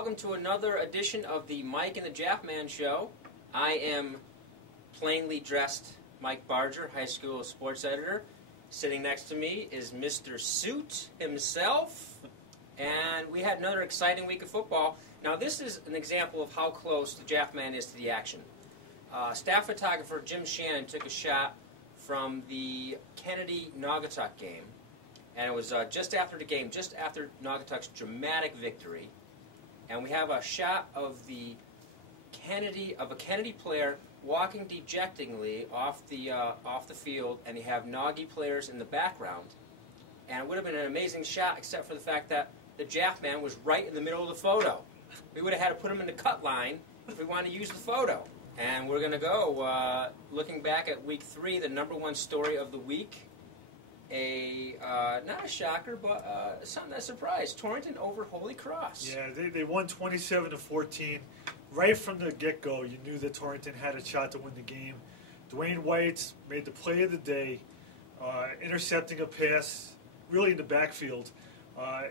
welcome to another edition of the Mike and the Jaffman Show. I am plainly dressed Mike Barger, high school sports editor. Sitting next to me is Mr. Suit himself, and we had another exciting week of football. Now, this is an example of how close the Jaffman is to the action. Staff photographer Jim Shannon took a shot from the Kennedy-Naugatuck game, and it was just after the game, just after Naugatuck's dramatic victory. And we have a shot of a Kennedy player walking dejectingly off the field, and you have Naughty players in the background. And it would have been an amazing shot, except for the fact that the Jaffman was right in the middle of the photo. We would have had to put him in the cut line if we wanted to use the photo. And we're going to go looking back at week 3, the #1 story of the week. Not a shocker, but something that surprised. Torrington over Holy Cross. Yeah, they won 27-14. Right from the get-go, you knew that Torrington had a shot to win the game. Dwayne White made the play of the day, intercepting a pass, really in the backfield,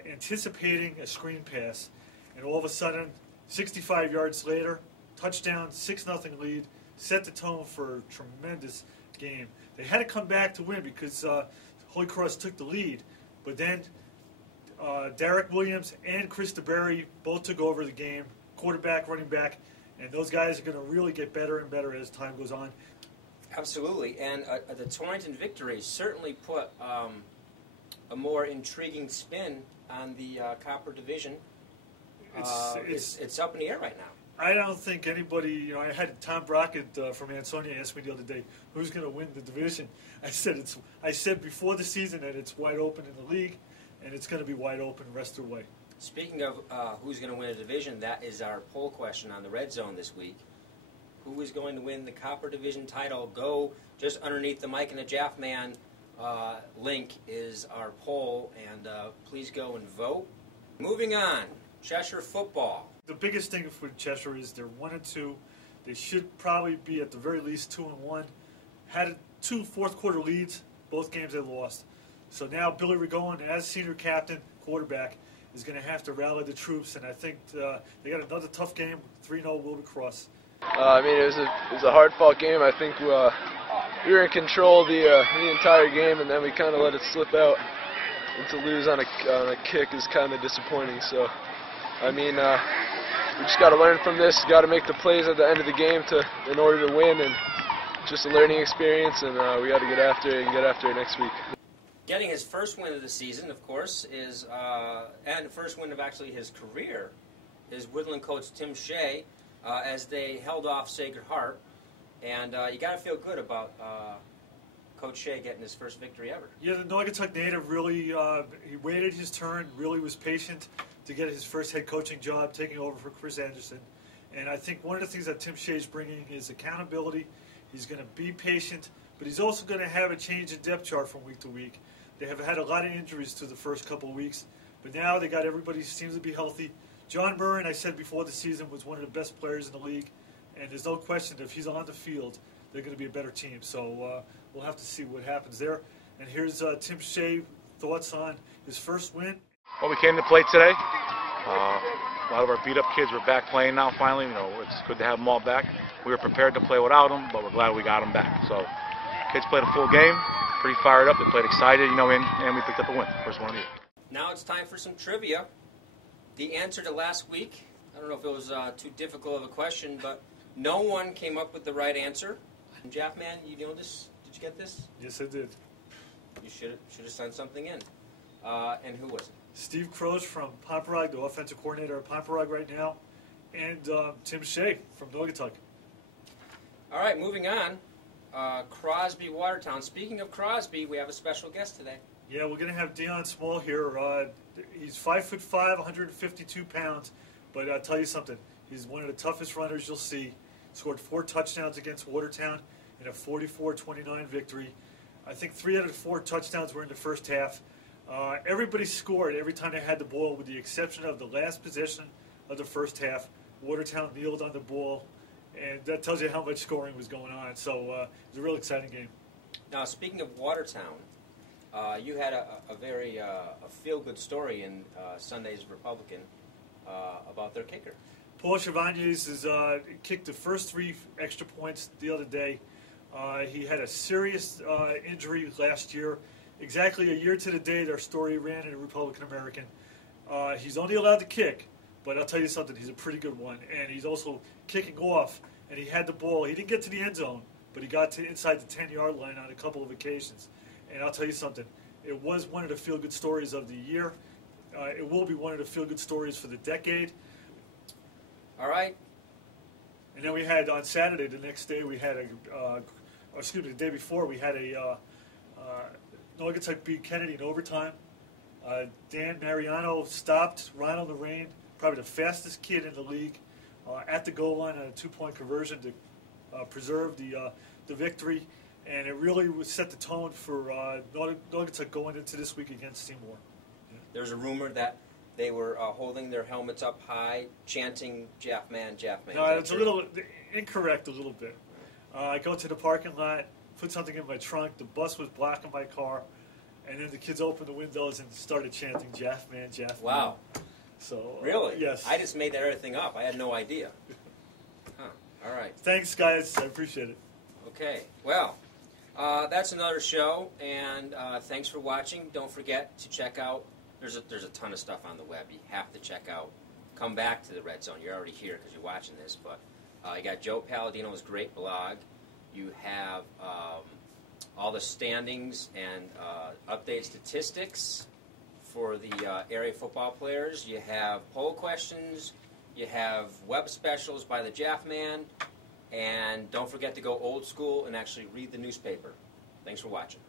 anticipating a screen pass. And all of a sudden, 65 yards later, touchdown, 6-0 lead, set the tone for a tremendous game. They had to come back to win because Holy Cross took the lead, but then Derek Williams and Chris DeBerry both took over the game, quarterback, running back, and those guys are going to really get better and better as time goes on. Absolutely, and the Torrington victory certainly put a more intriguing spin on the Copper Division. It's up in the air right now. I don't think anybody, I had Tom Brockett from Ansonia ask me the other day, who's going to win the division? I said before the season that it's wide open in the league, and it's going to be wide open the rest of the way. Speaking of who's going to win a division, that is our poll question on the Red Zone this week. Who is going to win the Copper Division title? Go just underneath the Mike and the Jaffman link is our poll, and please go and vote. Moving on, Cheshire football. The biggest thing for Cheshire is they're 1-2. They should probably be at the very least 2-1. Had 2 fourth-quarter leads. Both games they lost. So now Billy Rigoan, as senior captain, quarterback, is going to have to rally the troops. And I think they got another tough game. 3-0 Wilbur Cross. It was a hard-fought game. I think we were in control the entire game, and then we kind of let it slip out. And to lose on a kick is kind of disappointing. So, we just got to learn from this. Got to make the plays at the end of the game in order to win, and just a learning experience. And we got to get after it next week. Getting his first win of the season, of course, and the first win of actually his career, is Woodland coach Tim Shea, as they held off Sacred Heart. And you got to feel good about Coach Shea getting his first victory ever. Yeah, the Naugatuck native really he waited his turn, really was patient to get his first head coaching job, taking over for Chris Anderson. And I think one of the things that Tim Shea's bringing is accountability. He's going to be patient, but he's also going to have a change in depth chart from week to week. They have had a lot of injuries through the first couple of weeks, but now they got everybody seems to be healthy. John Murray, I said before the season, was one of the best players in the league, and there's no question that if he's on the field, they're going to be a better team. So we'll have to see what happens there. And here's Tim Shea, thoughts on his first win. Well, we came to play today. A lot of our beat-up kids were back playing now finally. It's good to have them all back. We were prepared to play without them, but we're glad we got them back. So kids played a full game, pretty fired up. They played excited, and we picked up a win. First one of the year. Now it's time for some trivia. The answer to last week, I don't know if it was too difficult of a question, but no one came up with the right answer. Jaffman, you know this? Did you get this? Yes, I did. You should have sent something in. And who was it? Steve Croce from Pomperog, the offensive coordinator at Pomperog right now, and Tim Shea from Naugatuck. All right, moving on. Crosby, Watertown. Speaking of Crosby, we have a special guest today. Yeah, we're going to have Dion Small here. He's 5'5", 152 pounds, but I'll tell you something. He's one of the toughest runners you'll see. Scored 4 touchdowns against Watertown in a 44-29 victory. I think 3 out of 4 touchdowns were in the first half. Everybody scored every time they had the ball, with the exception of the last possession of the first half. Watertown kneeled on the ball, and that tells you how much scoring was going on. So it was a real exciting game. Now, speaking of Watertown, you had a very feel-good story in Sunday's Republican. about their kicker. Paul Chavagnez has kicked the first 3 extra points the other day. He had a serious injury last year. Exactly a year to the day, their story ran in the Republican American. He's only allowed to kick, but I'll tell you something, he's a pretty good one. And he's also kicking off, and he had the ball. He didn't get to the end zone, but he got to inside the 10-yard line on a couple of occasions. And I'll tell you something, it was one of the feel-good stories of the year. It will be one of the feel-good stories for the decade. All right. And then we had on Saturday, the next day, we had the day before, we had a Naugatuck beat Kennedy in overtime. Dan Mariano stopped Ronald Lorraine, probably the fastest kid in the league, at the goal line on a 2-point conversion to preserve the victory. And it really set the tone for Naugatuck going into this week against Seymour. There's a rumor that they were holding their helmets up high, chanting Jaffman, Jaffman. No, it's a little incorrect, a little bit. I go to the parking lot, put something in my trunk. The bus was blocking my car, and then the kids opened the windows and started chanting Jaffman, Jaffman. Wow. So really? Yes. I just made that everything up. I had no idea. Huh. All right. Thanks, guys. I appreciate it. Okay. Well, that's another show, and thanks for watching. Don't forget to check out. There's a ton of stuff on the web you have to check out. Come back to the Red Zone. You're already here because you're watching this, but you got Joe Palladino's great blog. You have all the standings and update statistics for the area football players. You have poll questions. You have web specials by the Jaffman. And don't forget to go old school and actually read the newspaper. Thanks for watching.